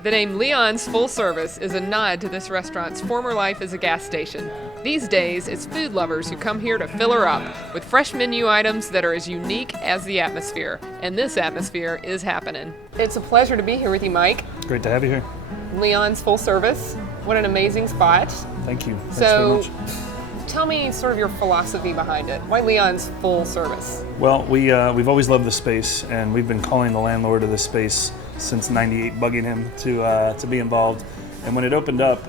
The name Leon's Full Service is a nod to this restaurant's former life as a gas station. These days, it's food lovers who come here to fill her up with fresh menu items that are as unique as the atmosphere. And this atmosphere is happening. It's a pleasure to be here with you, Mike. Great to have you here. Leon's Full Service. What an amazing spot. Thank you. Thanks So, very much. tell me sort of your philosophy behind it. Why Leon's Full Service? Well, we've always loved the space, and we've been calling the landlord of this space since '98, bugging him to be involved. And when it opened up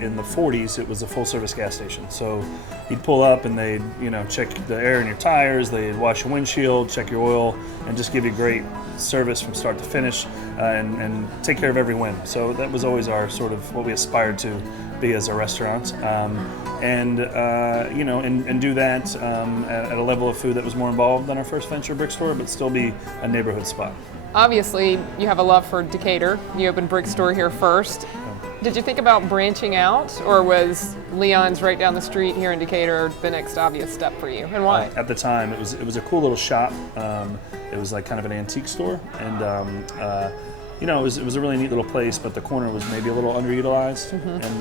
in the 40s, it was a full-service gas station. So you'd pull up and they'd check the air in your tires, they'd wash your windshield, check your oil, and just give you great service from start to finish, and take care of every whim. So that was always our sort of what we aspired to be as a restaurant, and do that at a level of food that was more involved than our first venture, Brick Store, but still be a neighborhood spot. Obviously, you have a love for Decatur. You opened Brick Store here first. Did you think about branching out, or was Leon's right down the street here in Decatur the next obvious step for you, and why? At the time, it was a cool little shop. It was like kind of an antique store, and it was a really neat little place. But the corner was maybe a little underutilized,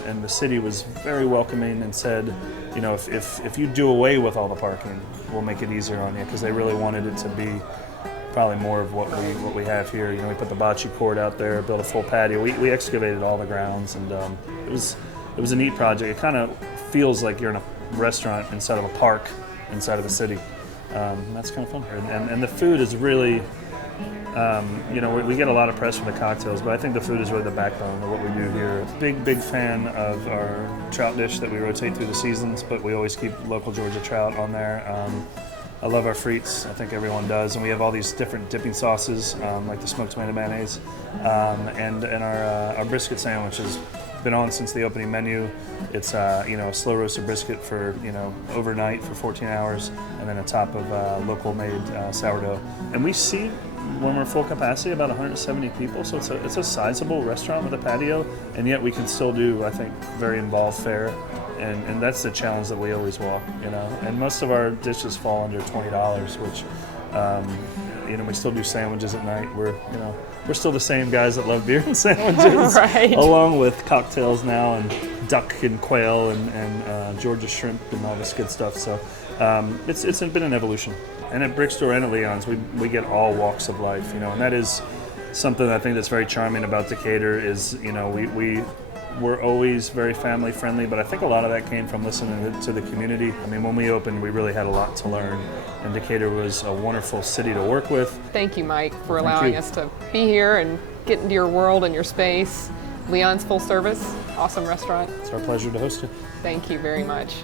and the city was very welcoming and said, if you do away with all the parking, we'll make it easier on you, because they really wanted it to be probably more of what we have here. We put the bocce court out there, built a full patio. We excavated all the grounds, and it was a neat project. It kind of feels like you're in a restaurant instead of a park inside of the city. That's kind of fun here. And the food is really, we get a lot of press from the cocktails, but I think the food is really the backbone of what we do here. Big fan of our trout dish that we rotate through the seasons, but we always keep local Georgia trout on there. I love our frites. I think everyone does, and we have all these different dipping sauces, like the smoked tomato mayonnaise, and our brisket sandwich has been on since the opening menu. It's a slow roasted brisket for overnight for 14 hours, and then a top of local made sourdough. And we see, when we're full capacity, about 170 people, so it's a sizable restaurant with a patio, and yet we can still do, I think, very involved fare. And that's the challenge that we always walk, And most of our dishes fall under $20, which, we still do sandwiches at night. We're still the same guys that love beer and sandwiches, right. Along with cocktails now, and duck and quail and Georgia shrimp and all this good stuff. So it's been an evolution. And at Brick Store and at Leon's, we get all walks of life, and that is something I think that's very charming about Decatur. Is we're always very family friendly, but I think a lot of that came from listening to the community. I mean, when we opened, we really had a lot to learn, and Decatur was a wonderful city to work with. Thank you, Mike, for allowing us to be here and get into your world and your space. Leon's Full Service, awesome restaurant. It's our pleasure to host you. Thank you very much.